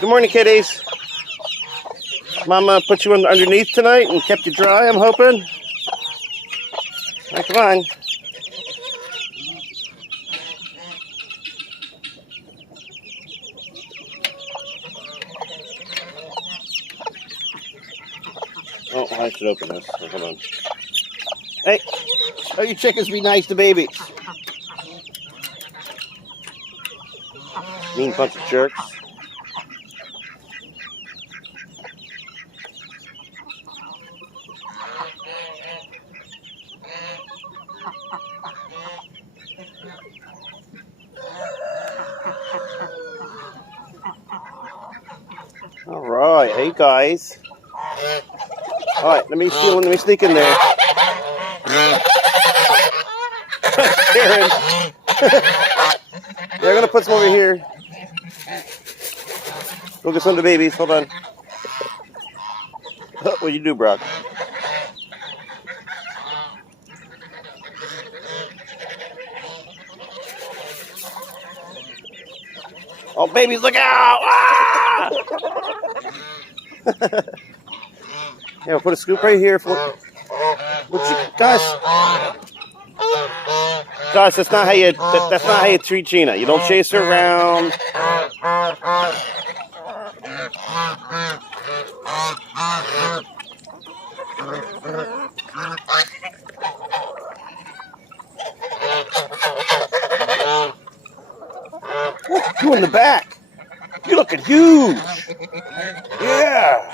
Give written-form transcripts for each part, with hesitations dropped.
Good morning, kitties. Mama put you underneath tonight and kept you dry, I'm hoping. All right, come on. Oh, I should open this. Hold on. Hey, oh, you chickens be nice to babies. Mean bunch of jerks. All right, hey guys. All right, let me sneak in there. Karen. They're gonna put some over here. Go get some of the babies. Hold on. What'd you do, Brock? Oh, babies, look out! Ah! Here, we'll put a scoop right here for. Gosh, that's not how you. That's not how you treat Gina. You don't chase her around. You in the back. You're looking huge. Yeah.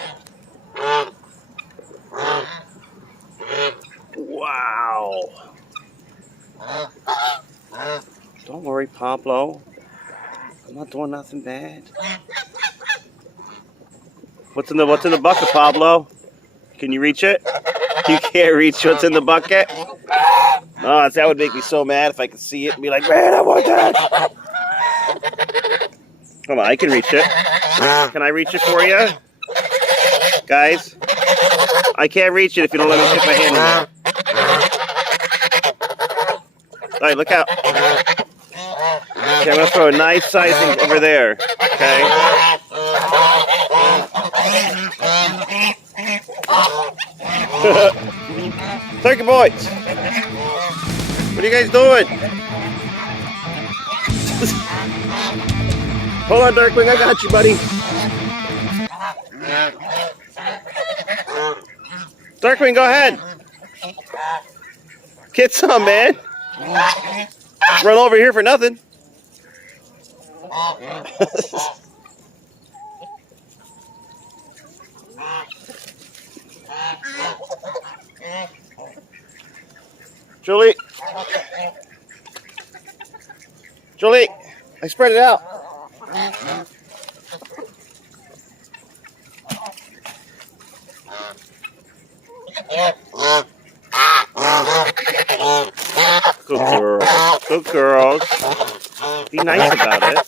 Wow. Don't worry, Pablo. I'm not doing nothing bad. What's in the bucket, Pablo? Can you reach it? You can't reach what's in the bucket? Oh, that would make me so mad if I could see it and be like, man, I want that. Come on, I can reach it. Can I reach it for you? Guys, I can't reach it if you don't let me stick my hand in there. All right, look out. Okay, I'm going to throw a nice sizing over there. Okay. Turkey boys. What are you guys doing? Hold on, Darkwing. I got you, buddy. Darkwing, go ahead. Get some, man. Run over here for nothing. Jolie. Jolie, I spread it out. Good girl. Good girls. Be nice about it.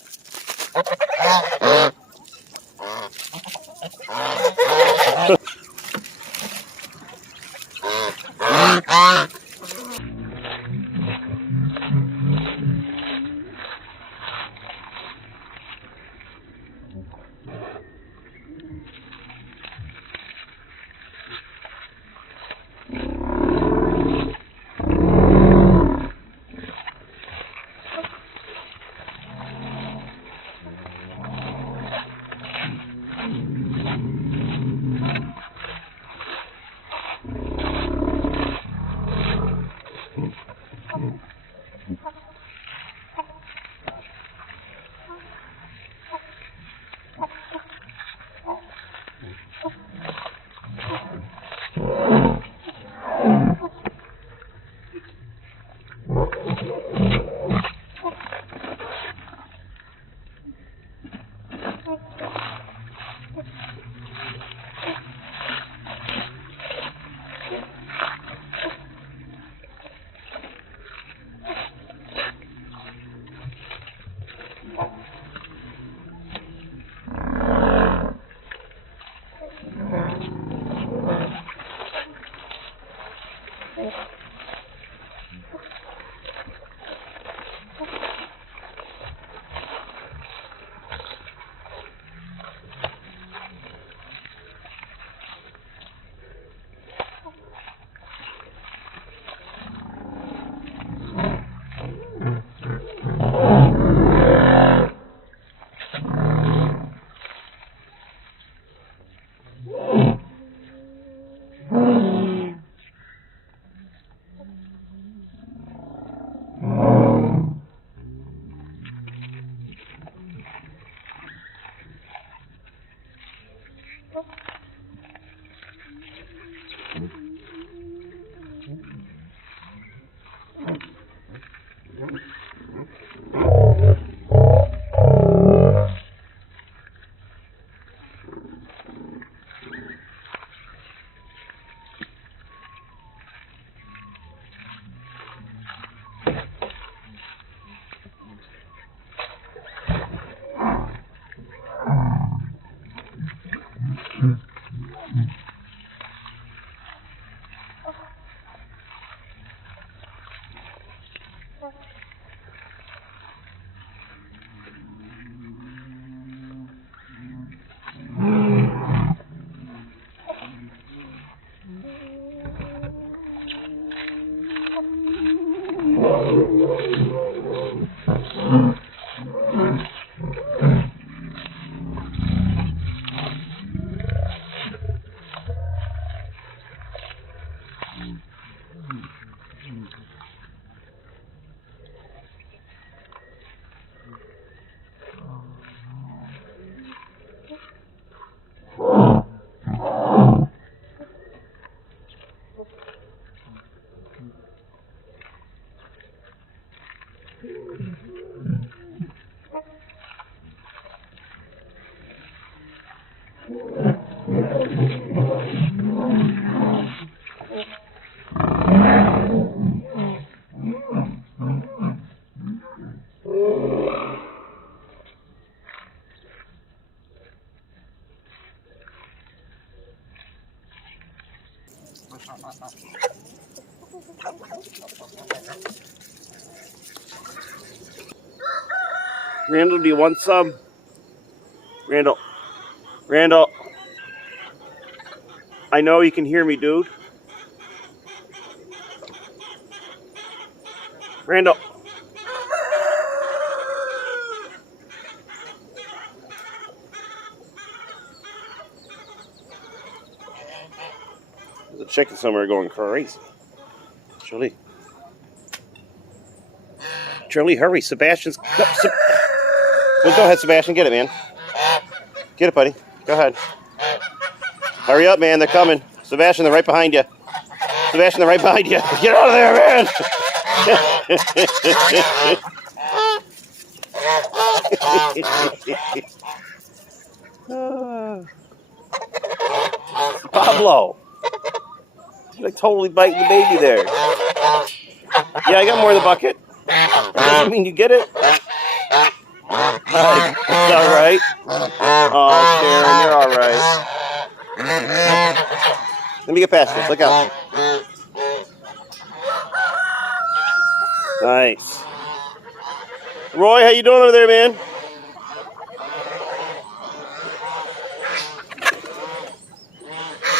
Randall, do you want some? Randall. Randall. I know you can hear me, dude. Randall. There's a chicken somewhere going crazy. Jolie. Jolie, hurry. Sebastian's... Well, go ahead, Sebastian. Get it, man. Get it, buddy. Go ahead. Hurry up, man. They're coming. Sebastian, they're right behind you. Sebastian, they're right behind you. Get out of there, man. Pablo. You're like totally biting the baby there. Yeah, I got more in the bucket. Doesn't mean you get it. It's all right. Oh, Karen, you're all right. Let me get past this. Look out. Nice. Roy, how you doing over there, man?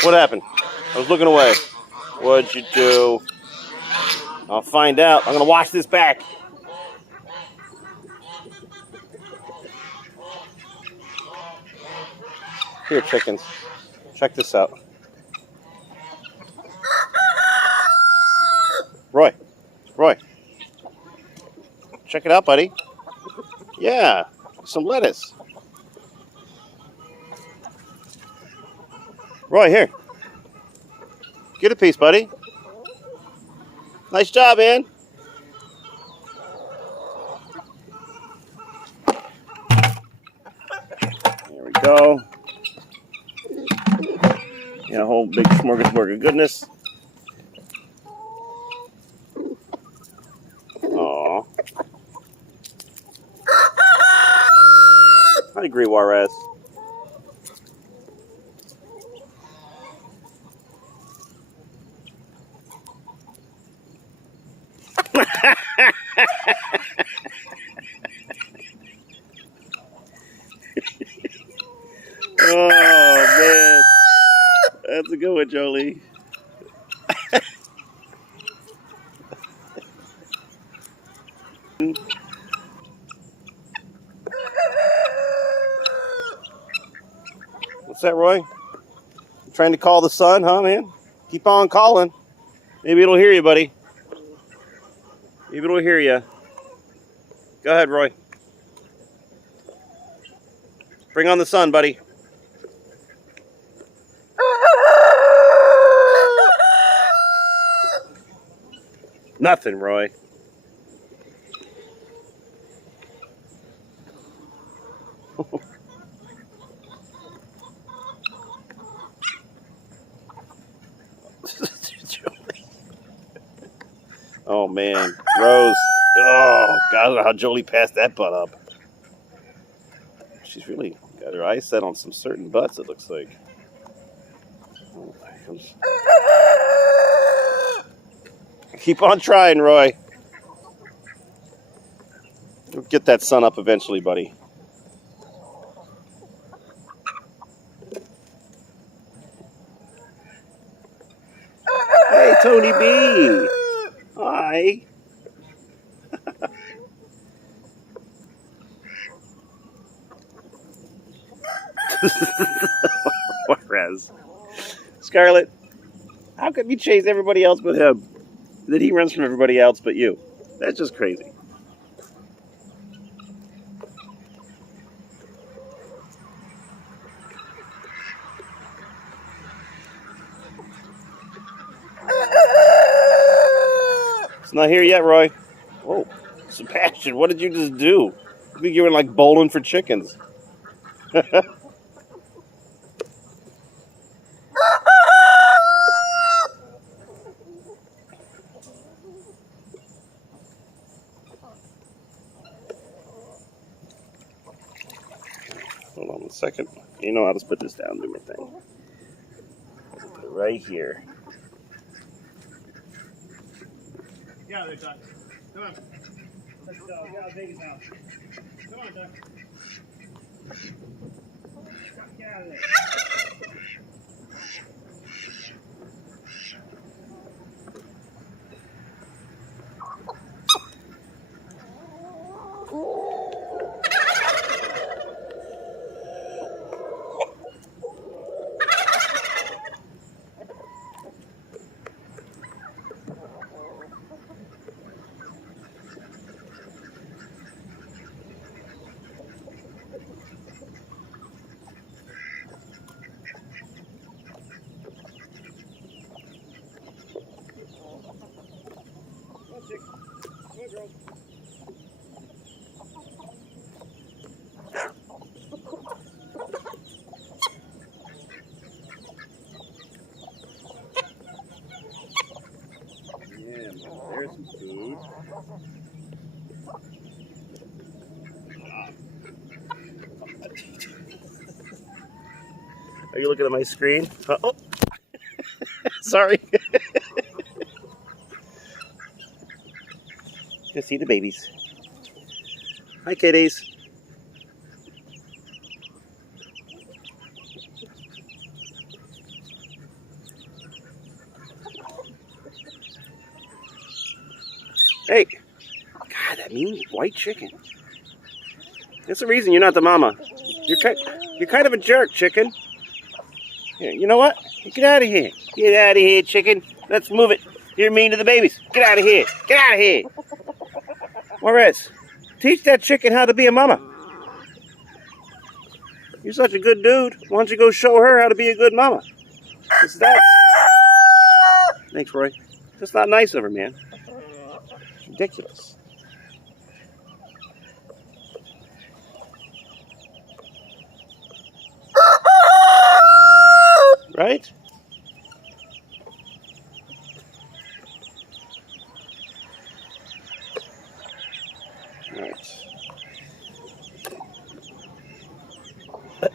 What happened? I was looking away. What'd you do? I'll find out. I'm going to wash this back. Here, chickens. Check this out. Roy. Roy. Check it out, buddy. Yeah. Some lettuce. Roy, here. Get a piece, buddy. Nice job, man. There we go. Yeah, a whole big smorgasbord of goodness. Aww. I agree, Juarez. Oh, man. That's a good one, Jolie. What's that, Roy? You trying to call the sun, huh, man? Keep on calling. Maybe it'll hear you, buddy. Maybe it'll hear you. Go ahead, Roy. Bring on the sun, buddy. Nothing, Roy. Oh, man. Rose. Oh, God, I don't know how Jolie passed that butt up. She's really got her eyes set on some certain butts, it looks like. Oh, keep on trying, Roy. You'll get that sun up eventually, buddy. Hey, Tony B. Hi. Juarez. Scarlett, how come you chase everybody else but him? Then he runs from everybody else but you. That's just crazy. It's not here yet, Roy. Whoa. Sebastian, what did you just do? I think you were like bowling for chickens. Hold on 1 second. You know, I'll just put this down and do my thing. Put it right here. Yeah, there, Duck. Come on. Let's go. Get out of Vegas now. Come on, Duck. Get out of there. There's some food. Are you looking at my screen? Oh, sorry. Go see the babies. Hi, kitties. Hey, God, that mean white chicken. That's the reason you're not the mama. You're kind of a jerk, chicken. Here, you know what? Get out of here. Get out of here, chicken. Let's move it. You're mean to the babies. Get out of here. Get out of here. Juarez, teach that chicken how to be a mama. You're such a good dude. Why don't you go show her how to be a good mama? Thanks, Roy. That's not nice of her, man. It's ridiculous. Right? Right. I'm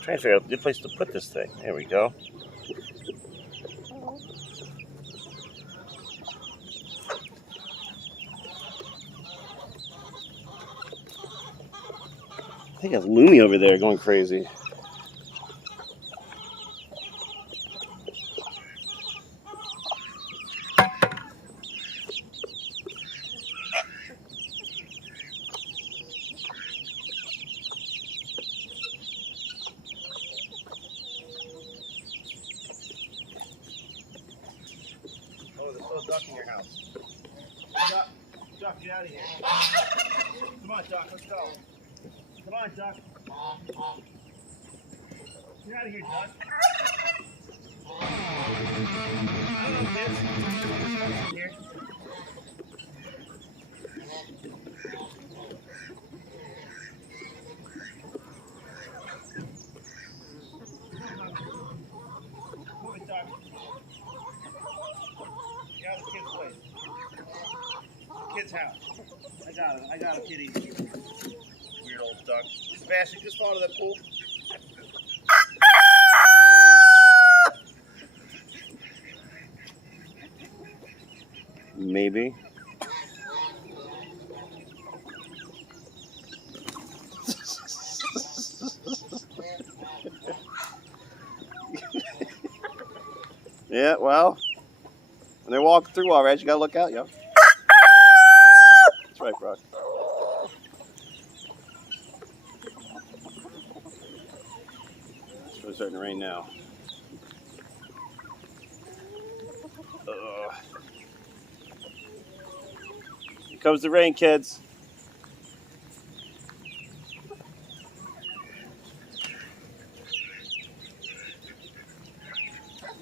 trying to figure out a good place to put this thing. There we go. I think that's Looney over there going crazy. Oh, there's still a duck in your house. Duck, get out of here. Come on, Duck, let's go. Come on, Duck. Get out of here, Duck. Hello, kids. Here. Move it, Duck. Get out of the kid's place. Kid's house. I got a kitty. Weird old duck. Sebastian, just fall to that pool. Maybe. Yeah, well, when they're walking through Juarez, you gotta look out, yo. That's right, Brock. It's really starting to rain now. Here comes the rain, kids.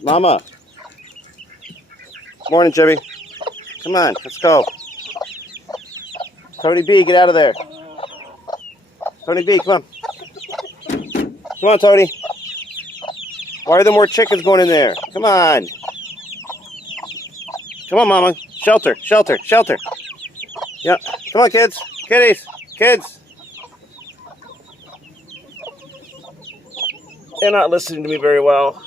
Mama. Morning, Jimmy. Come on, let's go. Tony B, get out of there. Tony B, come on. Come on, Tony. Why are there more chickens going in there? Come on. Come on, Mama. Shelter, shelter, shelter. Yeah. Come on, kids. Kitties. Kids. They're not listening to me very well.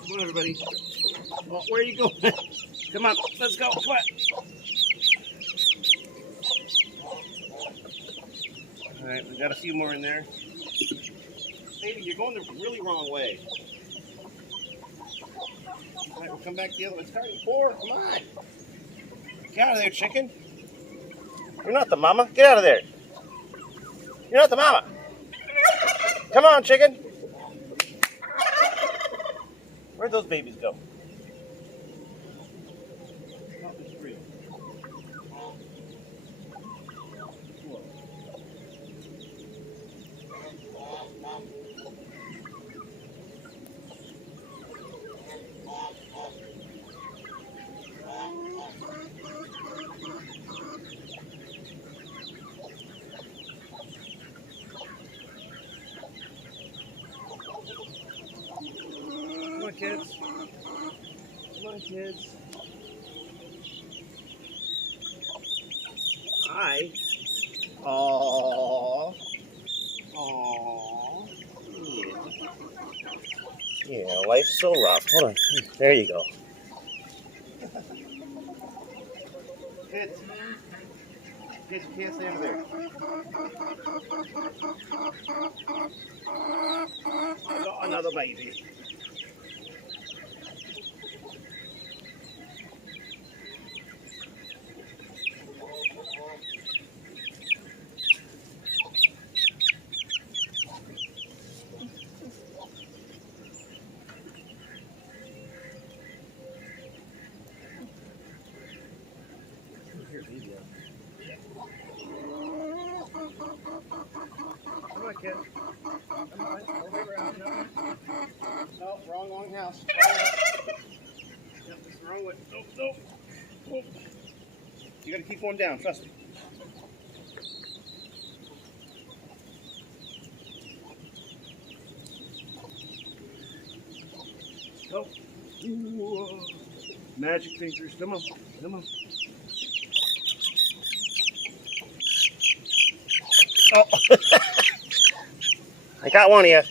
Come on, everybody. Oh, where are you going? Come on, let's go. Come on. All right, we got a few more in there. Baby, you're going the really wrong way. All right, we'll come back the other way. It's starting 4. Come on. Get out of there, chicken. You're not the mama. Get out of there. You're not the mama. Come on, chicken. Where'd those babies go? Come on, kids. Come on, kids. Hi. Aww. Aww. Yeah, life's so rough. Hold on. There you go. Kids. Kids, you can't stay over there. I got another baby. Come on, kid. Come on. Over around. No, wrong house. Yep, this is the wrong way. Nope. You gotta keep going down, trust me. Go. Ooh. Magic fingers. Come on. Oh. I got one of you.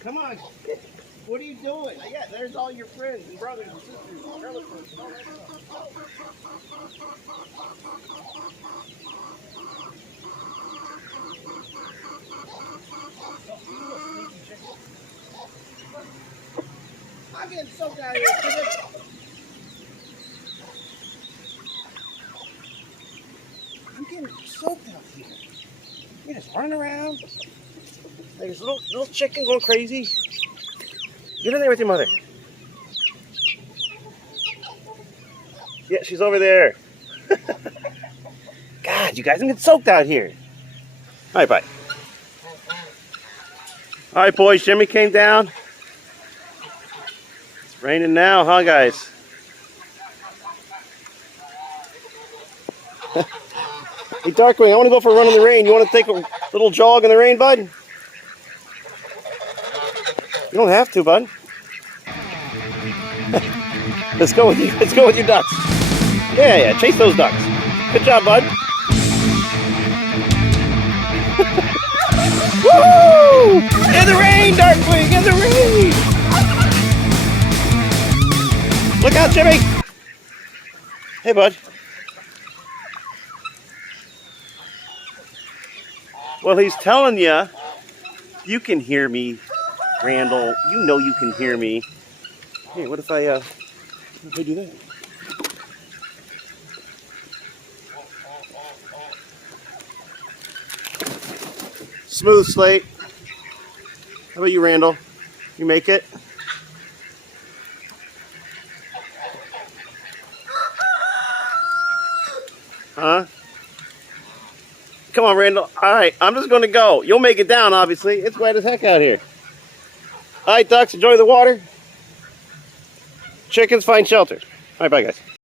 Come on. What are you doing? Yeah, there's all your friends and brothers and sisters and relatives and all that stuff. I'm getting soaked out here. I'm getting soaked out here. You're just running around. Like this little chicken going crazy. Get in there with your mother. Yeah, she's over there. God, you guys, I'm getting soaked out here. All right, bye. All right, boys, Jimmy came down. It's raining now, huh, guys? Hey, Darkwing, I want to go for a run in the rain. You want to take a little jog in the rain, bud? You don't have to, bud. Let's go with you. Let's go with your ducks. Yeah. Chase those ducks. Good job, bud. Woo! In the rain, Darkwing. In the rain. Look out, Jimmy. Hey, bud. Well, he's telling you, you can hear me, Randall. You know you can hear me. Hey, what if I do that? Smooth slate. How about you, Randall? You make it? Huh? Come on, on, Randall. All right, I'm just going to go. You'll make it down, obviously. It's wet as heck out here. All right, ducks, enjoy the water. Chickens find shelter. All right, bye, guys.